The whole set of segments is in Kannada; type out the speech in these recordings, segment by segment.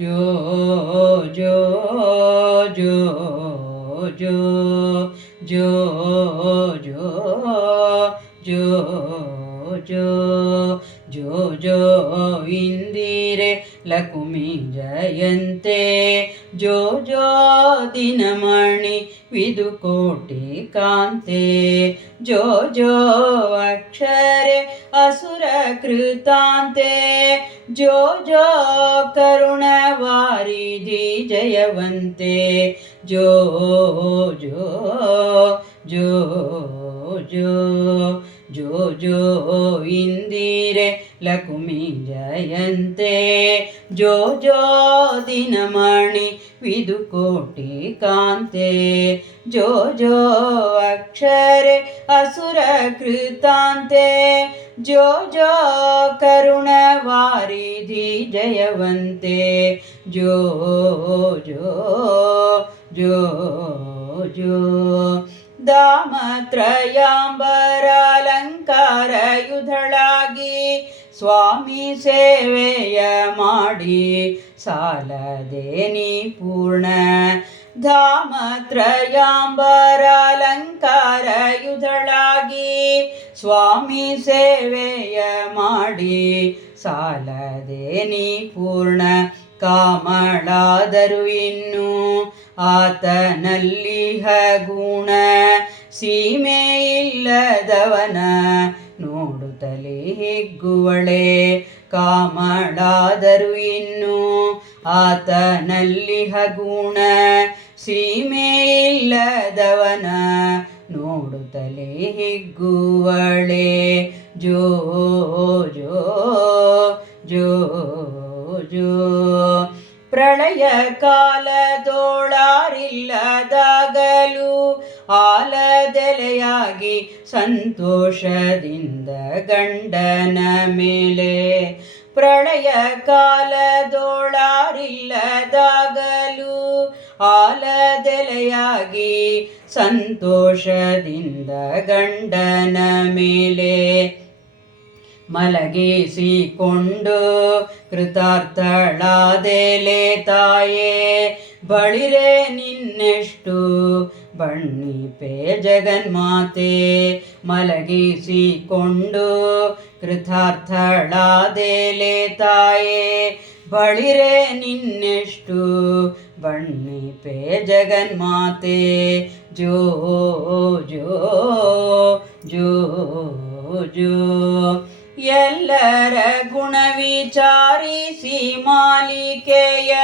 जो जो जो जो जो जो जो जो जो जो इन्दिरे लक्ष्मी जयन्ते जो जो दिनमणि विदुकोटि कान्ते जो जो अक्षरे असुरकृतान्ते ಜೋ ಜೋ ಕರುಣವಾರಿಧಿ ಜಯವಂತೆ. ಜೋ ಜೋ ಜೋ ಜೋ ಜೋ ಜೋ ಇಂದಿರೆ ಲಕುಮಿ ಜಯಂತೆ. ಜೋ ಜೋ ದಿನಮಣಿ ವಿದುಕೋಟಿ ಕಾಂತೆ. ಜೋ ಜೋ ಅಕ್ಷರೆ ಅಸುರ ಕೃತಾಂತೆ. ಜೋ ಜೋ ಕರುಣವಾರಿಧಿ ಜಯವಂತೆ ಜೋ ಜೋ ಜೋ ಜೋ ದಾಮತ್ರಯಾಂಬರಾಲಂಕಾರಯುಧಳಾಗಿ ಸ್ವಾಮಿ ಸೇವೆಯ ಮಾಡಿ ಸಾಲದೆ ನೀ ಪೂರ್ಣ ಧಾಮತ್ರಯಾಂಬರಾಲಂಕಾರಯುಧಳಾಗಿ ಸ್ವಾಮಿ ಸೇವೆಯ ಮಾಡಿ ಸಾಲದೆ ನೀ ಪೂರ್ಣ ಕಾಮಳಾದರು ಇನ್ನು ಆತನಲ್ಲಿ ಹಗುಣ. ಸೀಮೆ ಇಲ್ಲದವನ ನೋಡುತ್ತಲೇ ಹಿಗ್ಗುವಳೆ. ಕಾಮಳಾದರು ಇನ್ನು ಆತನಲ್ಲಿ ಹಗುಣ. ಸೀಮೆ ಇಲ್ಲದವನ ನೋಡುತ್ತಲೇ ಹಿಗ್ಗುವಳೆ. ಜೋ ಜೋ ಜೋ ಪ್ರಳಯ ಕಾಲದೋಳಾರಿಲ್ಲದಾಗಲು ಆಲದೆಲೆಯಾಗಿ ಸಂತೋಷದಿಂದ ಗಂಡನ ಮೇಲೆ ಪ್ರಳಯ ಕಾಲದೋಳಾರಿಲ್ಲದಾಗಲು ಆಲದೆಲೆಯಾಗಿ ಸಂತೋಷದಿಂದ ಗಂಡನ ಮೇಲೆ ಮಲಗಿಸಿಕೊಂಡು ಕೃತಾರ್ಥಳಾದೆಲೆ ತಾಯೇ, ಬಳಿರೆ ನಿನ್ನೆಷ್ಟು ಬಣ್ಣಿಪೆ ಜಗನ್ಮಾತೆ, ಮಲಗಿಸಿಕೊಂಡು ಕೃತಾರ್ಥಳಾದೆಲೆ ತಾಯೇ, ಬಳಿರೆ ನಿನ್ನೆಷ್ಟು ಬಣ್ಣಿಪೆ ಜಗನ್ಮಾತೆ, ಜೋ ಜೋ ಜೋ ಜೋ. ಎಲ್ಲರ ಗುಣ ವಿಚಾರಿಸಿ ಮಾಲಿಕೆಯ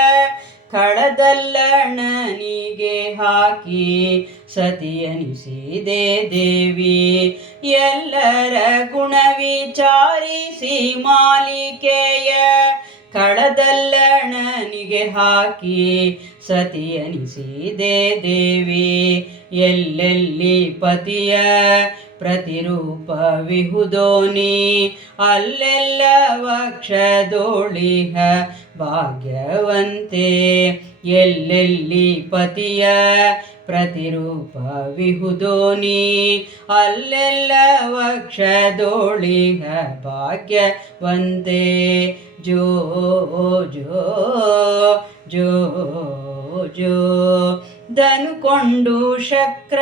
ಕಳದಲ್ಲಣನಿಗೆ ಹಾಕಿ ಸತಿಯನಿಸಿದೆ ದೇವಿ. ಎಲ್ಲರ ಗುಣ ವಿಚಾರಿಸಿ ಮಾಲಿಕೆಯ ಕಳದಲ್ಲಣ್ಣನಿಗೆ ಹಾಕಿ ಸತಿಯನಿಸಿದೆ ದೇವಿ. ಎಲ್ಲೆಲ್ಲಿ ಪತಿಯ ಪ್ರತಿರೂಪ ವಿಹುದೋನಿ ಅಲ್ಲೆಲ್ಲ ವಕ್ಷದೋಳಿಹ ಭಾಗ್ಯವಂತೆ. ಎಲ್ಲೆಲ್ಲಿ ಪತಿಯ ಪ್ರತಿರೂಪ ವಿಹುದೋನಿ ಅಲ್ಲೆಲ್ಲ ವಕ್ಷದೋಳಿಹ ಭಾಗ್ಯವಂತೆ. ಜೋ ಜೋ ಜೋ ಜೋ ಧನುಕೊಂಡು ಶಕ್ರ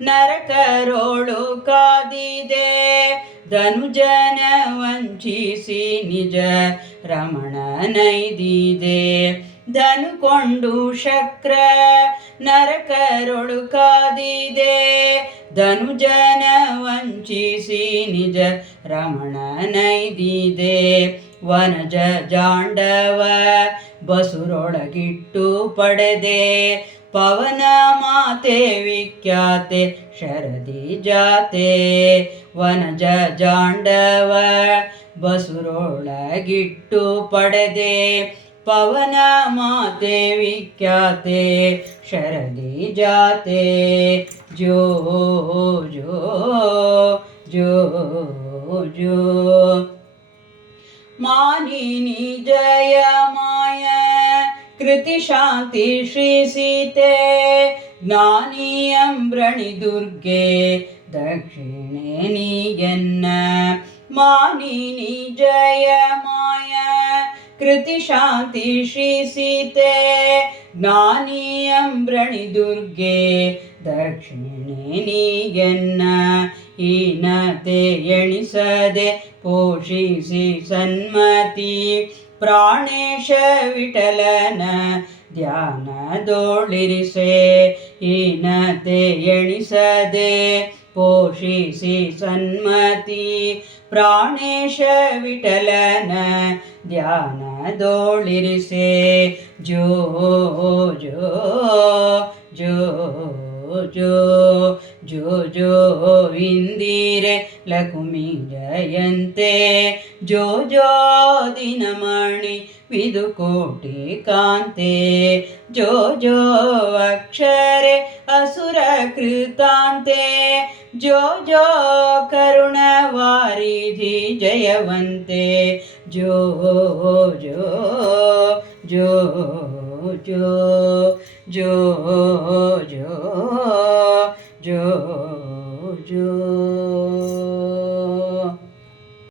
ನರಕರೋಳು ಕಾದಿದೆ. ಧನುಜನ ವಂಚಿಸಿ ನಿಜ ರಮಣನೈದಿದೆ ಧನುಕೊಂಡು ಶಕ್ರ ನರಕರೊಳು ಕಾದಿದೆ ಧನುಜನ ವಂಚಿಸಿ ನಿಜ ರಮಣನೈದಿದೆ ವನಜ ಜಾಂಡವ ಬಸುರೊಳಗಿಟ್ಟು ಪಡೆದೆ. ಪವನ ಮಾತೆ ವಿಖ್ಯಾತೆ ಶರದಿ ಜಾತೆ. ವನಜ ಜಾಂಡವ ಬಸುರೊಳಗಿಟ್ಟು ಪಡೆದೆ. पवनमादेविख्याते शरदी जाते। जो जो जो जो। मानिनि जय माय कृतिशान्ति श्रीसीते। ज्ञानीयं व्रणिदुर्गे दक्षिणे नियन्न। मानि जय माय ಕೃತಿ कृतिशान्ति श्रीसीते ದುರ್ಗೆ दुर्गे ದಕ್ಷಿಣೇನಿಯನ್ನ ಹೀನತೆ ಎಣಿಸದೆ ಪೋಷಿಸಿ ಸನ್ಮತಿ, ಪ್ರಾಣೇಶ ವಿಠಲನ ಧ್ಯಾನದೋಳಿರಿಸೆ, ಹೀನತೆ ಎಣಿಸದೆ ಪೋಷಿಸಿ ಸನ್ಮತಿ ಪ್ರಾಣೇಶ ವಿಠಲನ ಧ್ಯಾನದೋಳಿರಿಸೆ ಜೋ ಜೋ ಜೋ ಜೋ ಜೋ ಜೋ, ಇಂದಿರೆ ಲಕುಮಿ ಜಯಂತೆ. ಜೋ ಜೋ, ದಿನಮಣಿ ವಿದುಕೋಟಿ ಕಾಂತೆ. ಜೋ ಜೋ, ಅಕ್ಷರೆ ಅಸುರ ಕೃತಾಂತೆ. जो जो करुण करुणवारिधि जयवन्ते जो जो जो जो जो जो